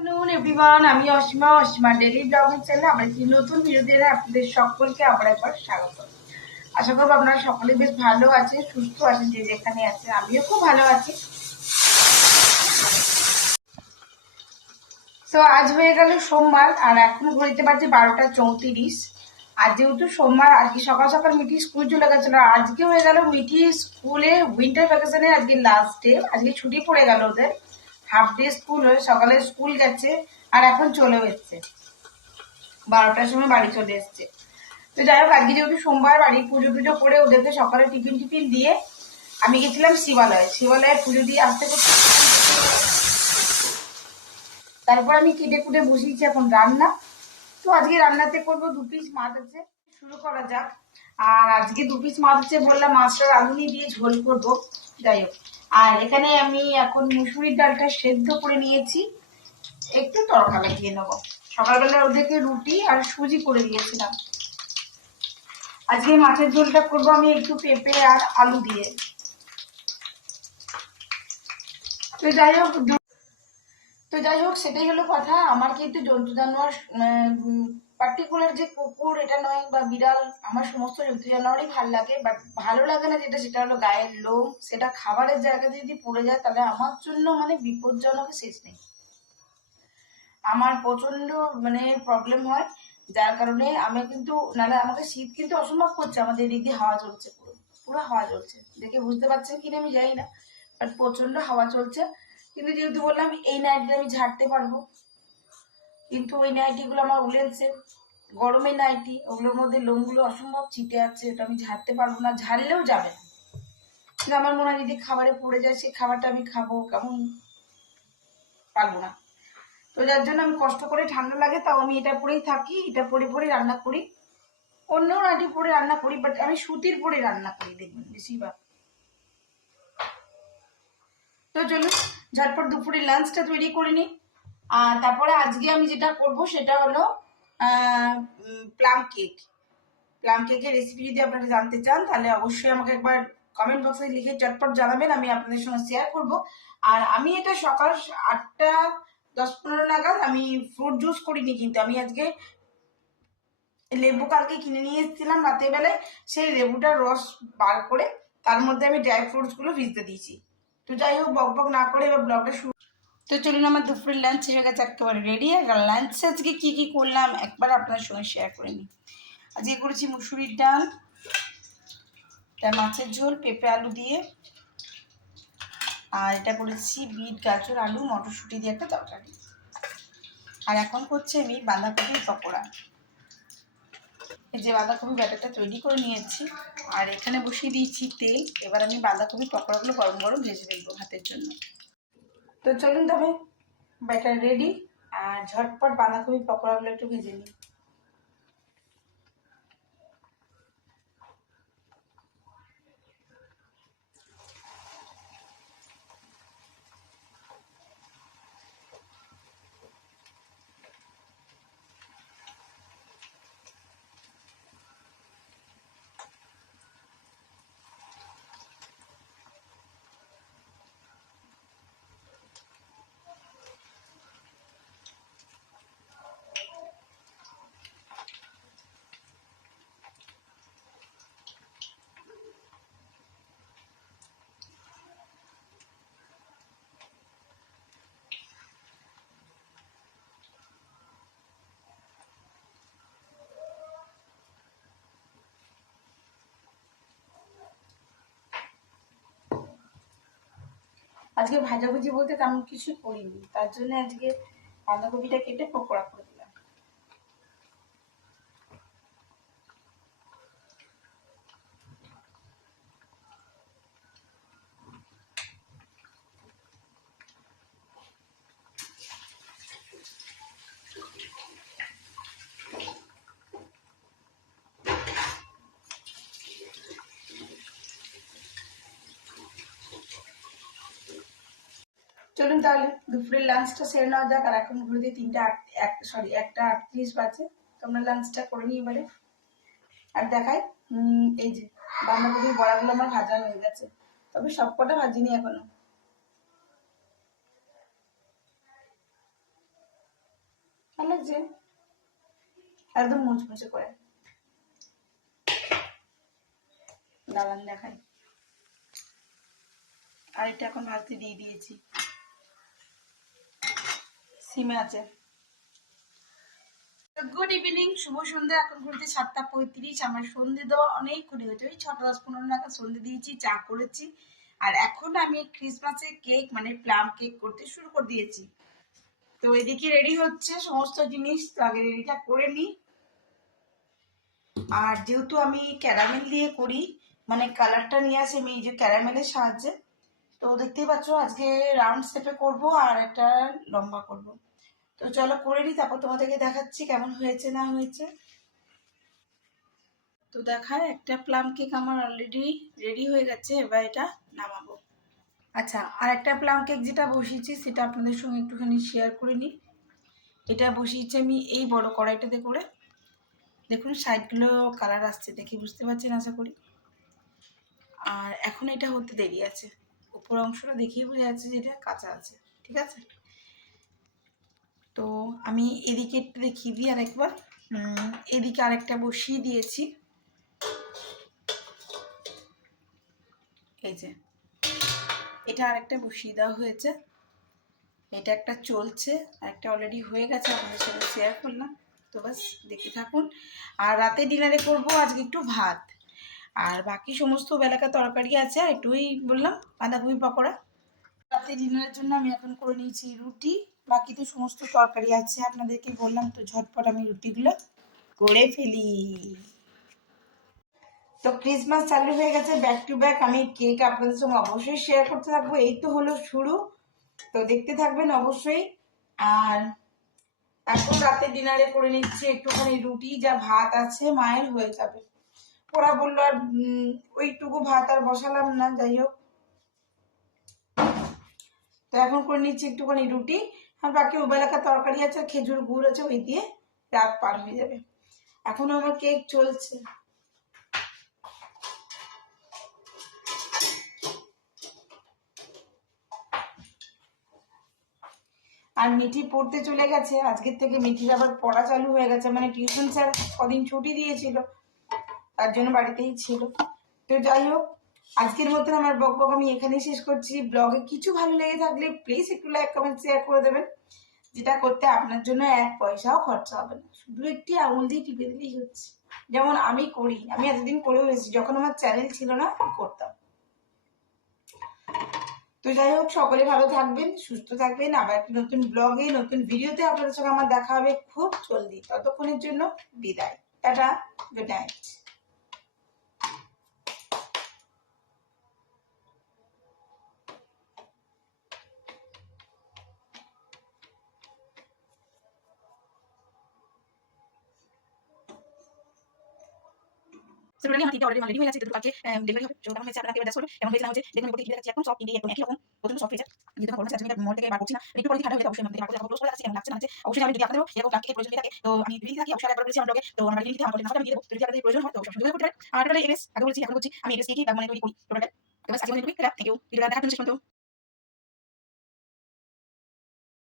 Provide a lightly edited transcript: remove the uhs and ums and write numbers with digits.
Afternoon everyone, আমি Asima daily blogging চ্যানেলে আমার একটি নতুন ভিডিওতে আপনাদের সকলকে আবার একবার স্বাগত। আশা করবো আপনারা সকলে বেশ ভালো আছে, সুস্থ আছেন, যে যেখানে আছে। আমিও খুব ভালো আছি। তো আজ হয়ে গেল সোমবার, আর এখন ঘড়িতে বাজে 12টা 34। আর যেহেতু সোমবার, আজকে সকাল সকাল মিটি স্কুল চলে গেছিল। আজকে হয়ে গেল মিটি স্কুলে উইন্টার ভ্যাকেশনে আজকে লাস্ট ডে। আজকে ছুটি পড়ে গেল ওদের, হাফ ডে স্কুল হয়ে সকালে স্কুল গেছে আর এখন চলেও এসছে, 12টার সময় বাড়ি চলে এসছে। তো যাই হোক, আজকে যেহেতু সোমবার, বাড়ি পুজো টুজো করে ওদেরকে সকালে টিফিন টিফিন দিয়ে আমি গেছিলাম শিবালয়ে পুজো দিয়ে আসতে করতে। তারপর আমি কেটে কুটে বসিয়েছি এখন রান্না। তো আজকে রান্নাতে করবো 2 পিস মাছ আছে, শুরু করা যাক। আর আজকে 2 পিস মাছ আছে বললাম, মাছটার আলুনি দিয়ে ঝোল করবো। যাই হোক, আর এখানে আমি এখন মুসুরির ডালটা সেদ্ধ করে নিয়েছি, একটু তড়কা লাগিয়ে নেবো। সকালবেলা ওদেরকে রুটি আর সুজি করে দিয়েছিলাম। আজকে মাছের ঝোলটা করবো আমি একটু পেঁপে আর আলু দিয়ে। তো যাই হোক সেটাই হলো কথা। আমার কিন্তু জন্তু জানোয়ার পার্টিকুলার যে কুকুর এটা নয় বা বিড়াল, আমার সমস্ত জন্তু জানোয়ারই ভালো লাগে। বাট ভালো লাগে না সেটা হলো গায়ের লোম। সেটা খাবারের জায়গাতে যদি পড়ে যায় তাহলে আমার জন্য বিপজ্জনক শেষ নেই। আমার প্রচন্ড প্রবলেম হয়, যার কারণে আমি কিন্তু, নাহলে আমাকে শীত কিন্তু অসম্ভব করছে। আমাদের এদিক দিয়ে হাওয়া চলছে, পুরো পুরো হাওয়া চলছে, দেখে বুঝতে পারছেন কিনা আমি জানি না, বাট প্রচন্ড হাওয়া চলছে। কিন্তু যেহেতু বললাম এই নাইটি আমি ঝাড়তে পারবো, কিন্তু ওই নাইটি গুলো আমার উলেন্সে, গরমের নাইটি, ওগুলোর মধ্যে লোমগুলো অসম্ভব চিটে আছে, ওটা আমি ঝাড়তে পারবো না, ঝাড়লেও যাবে না। কিন্তু আমার মনে হয় যদি খাবারে পড়ে যায় সেই খাবারটা আমি খাবো কেমন, পারবো না। তো যার জন্য আমি কষ্ট করে, ঠান্ডা লাগে তাও আমি এটা পরেই থাকি, এটা পরে পরে রান্না করি। অন্য নাইটি পরে রান্না করি, বাট আমি সুতির পরে রান্না করি দেখবেন বেশিরভাগ। তো চলুন ঝটপট দুপুরে লাঞ্চটা তৈরি করে নিই। আর তারপরে আজকে আমি যেটা করব সেটা হলো প্লাম কেক। প্লাম কেকের রেসিপি যদি আপনারা জানতে চান তাহলে অবশ্যই আমাকে একবার কমেন্ট বক্সে লিখে চটপট জানাবেন, আমি আপনাদের সঙ্গে শেয়ার করব। আর আমি এটা সকাল 8টা 10-15 নাগাদ আমি ফ্রুট জুস করিনি, কিন্তু আমি আজকে লেবু কালকে কিনে নিয়ে এসেছিলাম রাতের বেলায়, সেই লেবুটার রস বার করে তার মধ্যে আমি ড্রাই ফ্রুটস গুলো ভিজতে দিয়েছি। তো যাই হোক, বক বক না করে এবার ব্লগটা শুরু। তো চলুন, আমার দুপুরের লাঞ্চ হয়ে গেছে একেবারে রেডি। আর লাঞ্চে আজকে কী কী করলাম একবার আপনার সঙ্গে শেয়ার করে নিই। আজকে করেছি মুসুরির ডাল, মাছের ঝোল পেঁপে আলু দিয়ে, আর এটা করেছি বিট গাজর আলু মটরশুঁটি দিয়ে একটা তরকারি। আর এখন করছি আমি বাঁধাকপির পকোড়া। এই যে বাঁধাকপি ব্যাটারটা তৈরি করে নিয়েছি, আর এখানে বসিয়ে দিয়েছি তেল। এবার আমি বাঁধাকপি পকোড়াগুলো গরম গরম ভেজে দেখবো ভাতের জন্য। তো চলুন তবে, ব্যাটার রেডি, আর ঝটপট বাঁধাকপি পকোড়াগুলো একটু ভেজে নিই। আজকে ভাজাভুজি বলতে তেমন কিছু করিনি, তার জন্য আজকে বাঁধাকপিটা কেটে পকোড়া করে দিলাম। চলুন তাহলে দুপুরের লাঞ্চটা সেরে নেওয়া যাক। আর এখন ঘুরে 1টা 38 বাজে। তোমরা লাঞ্চটা করে নিই এবারে। আর দেখাই, এই যে বাঁধাকপির বড়াগুলো আমার ভাজা হয়ে গেছে, তবে সবকটা ভাজিনি এখনো। হয়েছে একদম মুচমুচে করে। দাঁড়ান দেখাই। আর এটা এখন ভাজতে দিয়ে দিয়েছি, সিমে আছে। গুড ইভিনিং, শুভ সন্ধ্যা। এখন ঘুরতে 7:35। আমার সন্ধে দেওয়া অনেক করে হয়েছে, ওই 6টা 10-15 নাগাদ সন্ধে দিয়েছি, চা করেছি। আর এখন আমি ক্রিসমাসের কেক মানে প্লাম কেক করতে শুরু করে দিয়েছি। তো এদিকে রেডি হচ্ছে সমস্ত জিনিস, তো আগে রেডিটা করে নিই। আর যেহেতু আমি ক্যারামেল দিয়ে করি, মানে কালারটা নিয়ে আসি আমি এই যে ক্যারামেলের সাহায্যে। তো দেখতেই পাচ্ছ আজকে রাউন্ড শেপে করব আর একটা লম্বা করব। তো চলো করে নিই, তারপর তোমাদেরকে দেখাচ্ছি কেমন হয়েছে না হয়েছে। তো দেখায় একটা প্লাম কেক আমার অলরেডি রেডি হয়ে গেছে, এবার এটা নামাবো। আচ্ছা, আর একটা প্লাম কেক যেটা বসিয়েছি সেটা আপনাদের সঙ্গে একটুখানি শেয়ার করে নিই। এটা বসিয়েছি আমি এই বড় কড়াইটাতে করে। দেখুন সাইডগুলো কালার আসছে, দেখে বুঝতে পারছেন আশা করি। আর এখন এটা হতে দেরি আছে, উপর অংশটা দেখিয়ে বোঝা যাচ্ছে যে এটা কাঁচা আছে, ঠিক আছে। তো আমি এদিকে একটু দেখিয়ে দিই আরেকবার। এদিকে আরেকটা বসিয়ে দিয়েছি, এই যে এটা আরেকটা বসিয়ে দেওয়া হয়েছে। এটা একটা চলছে, একটা অলরেডি হয়ে গেছে, আপনাদের সাথে শেয়ার করলাম। তো বাস দেখতে থাকুন। আর রাতে ডিনারে করব আজকে একটু ভাত, আর বাকি সমস্ত বেলাকার তরকারি আছে, আর একটুই বললাম বাঁধাকপি পকোড়া। রাতে ডিনারের জন্য আমি এখন করে নিয়েছি রুটি, বাকি তো সমস্ত তরকারি আছে আপনাদেরকে বললাম, তো ঝটপট আমি রুটিগুলো করে ফেলি। তো ক্রিসমাস চালু হয়ে গেছে, ব্যাক টু ব্যাক আমি কেক আপনাদের সঙ্গে অবশ্যই শেয়ার করতে থাকবো। এই তো হলো শুরু, তো দেখতে থাকবেন অবশ্যই। আর এখন রাতে ডিনারে করে নিচ্ছি একটুখানি রুটি, যা ভাত আছে মায়ের হয়ে যাবে। ওরা বললো আর ওইটুকু ভাত আর বসালাম না, যাই হোক। তো এখন করে নিচ্ছি একটুখানি রুটি, আর বাকি ওবেলাকার তরকারি আছে, খেজুর গুড় আছে, ওই দিয়ে রাত পার হয়ে যাবে। এখনো আমার কেক চলছে। আর মিঠি পড়তে চলে গেছে, আজকের থেকে মিঠির আবার পড়া চালু হয়ে গেছে, মানে টিউশন স্যার কদিন ছুটি দিয়েছিল, তার জন্য বাড়িতেই ছিল। তো যাই হোক, আজকের মতন আমার বকবক আমি এখানেই শেষ করছি। ব্লগে কিছু ভালো লেগে থাকলে প্লিজ একটু লাইক কমেন্ট শেয়ার করে দেবেন, যেটা করতে আপনার জন্য 1 পয়সাও খরচা হবে না, শুধু একটি আঙুল দিয়ে টিপে দিলেই হচ্ছে। যেমন আমি করি, আমি এতদিন করেও এসেছি, যখন আমার চ্যানেল ছিল না করতাম। তো যাই হোক, সকলে ভালো থাকবেন, সুস্থ থাকবেন। আবার একটি নতুন ব্লগে নতুন ভিডিওতে আপনাদের সঙ্গে আমার দেখা হবে খুব জলদি। ততক্ষণের জন্য বিদায়, টাটা, গুড নাইট। সিমিলারলি আমার কেকটা অলরেডি রেডি হয়ে গেছে, যেহেতু কালকে ডেলিভারি হবে, সেটা কেমন হয়েছে আপনারা কেউ জাজ করবেন। কেমন হয়েছে না হয়েছে দেখুন, আমি প্রত্যেক দেখাচ্ছি একদম সফট, ইন্ডিয়া একদম একই রকম, প্রচন্ড সফট হয়েছে। যেহেতু গরম আছে তার জন্য এটা মল থেকে বার করছি না, একটু পরে ঠান্ডা হয়ে গেলে অবশ্যই মল থেকে বার করে তারপর ক্লোজ করে রাখছি, কেমন লাগছে না লাগছে অবশ্যই জানাবেন। যদি আপনাদেরও এরকম কেকের প্রয়োজন থাকে, তো আমি ভিডিও থাকি অবশ্যই একবার বলেছি আমার ব্লগে, তো আমার ভিডিও আমার নাম্বারটা আমি দিয়ে দেবো, যদি আপনাদের প্রয়োজন হয় তো অবশ্যই যোগাযোগ করতে পারেন। আর টোটালি এমএস আগে বলছি এখন বলছি, আমি এমএস কেকই মানে তৈরি করি টোটাল। তো বাস আজকে অনেক টুকু, থ্যাংক ইউ। ভিডিওটা দেখার জন্য শেষ পর্যন্ত।